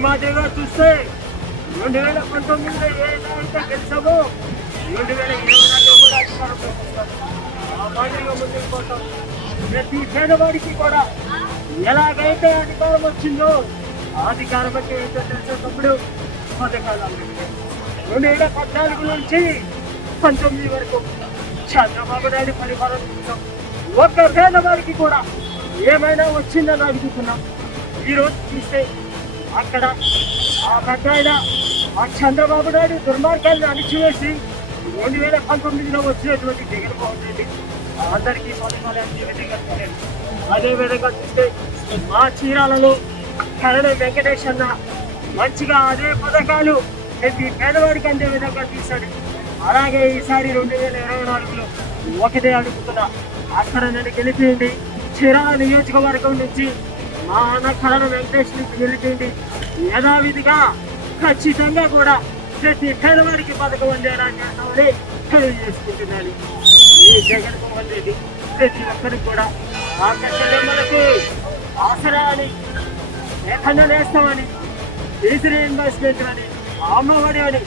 మాదిరిగా చూస్తే రెండు వేల పంతొమ్మిదిలో ఏదైతే గెలిచామో రెండు వేల ఇరవై నాలుగులో కూడా అధికారంలోకి వస్తాం ఆ మాదిరిగా ముందుకు పోతాం. ప్రతి పేదవాడికి కూడా ఎలాగైతే అధికారం వచ్చిందో ఆ అధికారం అంటే ఏంటో తెలిసేటప్పుడు పథకాలు రెండు వేల పద్నాలుగు నుంచి పంతొమ్మిది వరకు చంద్రబాబు నాయుడు పరిపాలన చూసాం ఒక్క పేదవాడికి కూడా ఏమైనా వచ్చిందని అడుగుతున్నాం. ఈ రోజు చూస్తే అక్కడ ఆ పెద్ద ఆయన ఆ చంద్రబాబు నాయుడు దుర్మార్గాన్ని అణిచివేసి రెండు వేల పంతొమ్మిదిలో వచ్చినటువంటి జగన్మోహన్ రెడ్డి అందరికీ పథకాలు విధంగా అదే విధంగా చూస్తే మా చీరాలలో కరణ వెంకటేష్ అన్న మంచిగా అదే పథకాలు ప్రతి పేదవాడికి అందే విధంగా తీశాడు. అలాగే ఈసారి రెండు వేల ఇరవై నాలుగులో ఒకటే అడుగుతున్నా అక్కడ నన్ను గెలిపిండి చీరాల నియోజకవర్గం నుంచి మా అనకాల కరణ వెంకటేష్ యథావిధిగా ఖచ్చితంగా కూడా ప్రతి పేదవాడికి పథకం అందేలా చేస్తామని తెలియజేసుకుంటున్నాను. ఈ జగన్మోహన్ రెడ్డి ప్రతి ఒక్కరికి కూడా ఆకర్షణలకు ఆసరా అని ఎక్కడ వేస్తామని ఈజీ ఇన్వెస్ట్మెంట్ అని అమ్మఒడి అని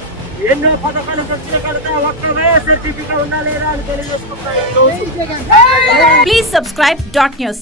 ఎన్నో పథకాలు వచ్చిన కనుక ఒక్క వయసు సర్టిఫికేట్ ఉన్నా లేదా అని తెలియజేసుకుంటాను ప్లీజ్ సబ్స్క్రైబ్ డాట్ న్యూస్.